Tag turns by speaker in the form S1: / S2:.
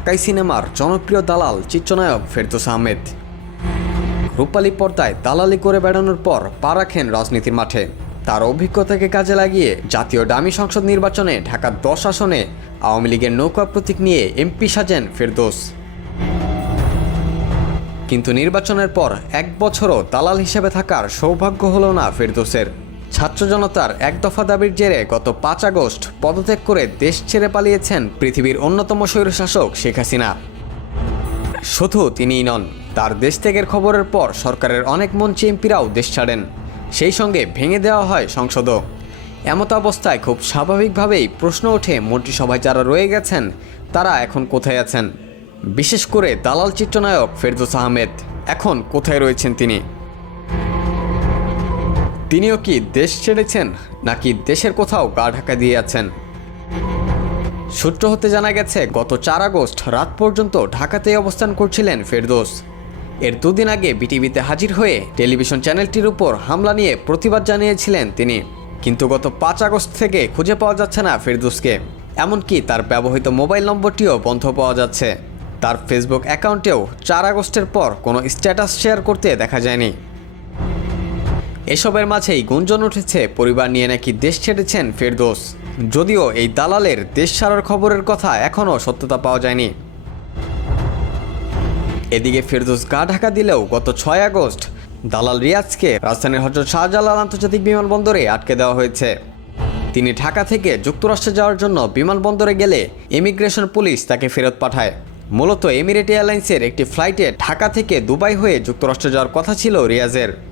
S1: ঢাকাই সিনেমার জনপ্রিয় দালাল চিত্রনায়ক ফেরদৌস আহমেদ। রূপালী পর্দায় দালালি করে বেড়ানোর পর পা রাখেন রাজনীতির মাঠে। তার অভিজ্ঞতাকে কাজে লাগিয়ে জাতীয় ডামি সংসদ নির্বাচনে ঢাকার দশ আসনে আওয়ামী লীগের নৌকা প্রতীক নিয়ে এমপি সাজেন ফেরদৌস। কিন্তু নির্বাচনের পর এক বছরও দালাল হিসেবে থাকার সৌভাগ্য হলো না ফেরদৌসের। ছাত্র জনতার এক দফা দাবির জেরে গত পাঁচ আগস্ট পদত্যাগ করে দেশ ছেড়ে পালিয়েছেন পৃথিবীর অন্যতম স্বৈরশাসক শেখ হাসিনা। শুধু তিনিই নন, তার দেশ ত্যাগের খবরের পর সরকারের অনেক মন্ত্রী এমপিরাও দেশ ছাড়েন। সেই সঙ্গে ভেঙে দেওয়া হয় সংসদও। এমত অবস্থায় খুব স্বাভাবিকভাবেই প্রশ্ন ওঠে, মন্ত্রিসভায় যারা রয়ে গেছেন, তারা এখন কোথায় আছেন? বিশেষ করে দালাল চিত্রনায়ক ফেরদৌস আহমেদ, এখন কোথায় রয়েছেন তিনি? তিনিও কি দেশ ছেড়েছেন নাকি দেশের কোথাও গা ঢাকা দিয়ে আছেন সূত্র হতে জানা গেছে, গত চার আগস্ট রাত পর্যন্ত ঢাকাতেই অবস্থান করছিলেন ফেরদোস। এর দুদিন আগে বিটিভিতে হাজির হয়ে টেলিভিশন চ্যানেলটির উপর হামলা নিয়ে প্রতিবাদ জানিয়েছিলেন তিনি। কিন্তু গত পাঁচ আগস্ট থেকে খুঁজে পাওয়া যাচ্ছে না ফেরদোসকে। এমনকি তার ব্যবহৃত মোবাইল নম্বরটিও বন্ধ পাওয়া যাচ্ছে। তার ফেসবুক অ্যাকাউন্টেও চার আগস্টের পর কোনো স্ট্যাটাস শেয়ার করতে দেখা যায়নি। এসবের মাঝেই গুঞ্জন উঠেছে, পরিবার নিয়ে নাকি দেশ ছেড়েছেন ফেরদোস। যদিও এই দালালের দেশ ছাড়ার খবরের কথা এখনও সত্যতা পাওয়া যায়নি। এদিকে ফেরদোস গা ঢাকা দিলেও গত ছয় আগস্ট দালাল রিয়াজকে রাজধানীর হজরত শাহজালাল আন্তর্জাতিক বিমানবন্দরে আটকে দেওয়া হয়েছে। তিনি ঢাকা থেকে যুক্তরাষ্ট্রে যাওয়ার জন্য বিমানবন্দরে গেলে ইমিগ্রেশন পুলিশ তাকে ফেরত পাঠায়। মূলত এমিরেট এয়ারলাইন্সের একটি ফ্লাইটে ঢাকা থেকে দুবাই হয়ে যুক্তরাষ্ট্রে যাওয়ার কথা ছিল রিয়াজের।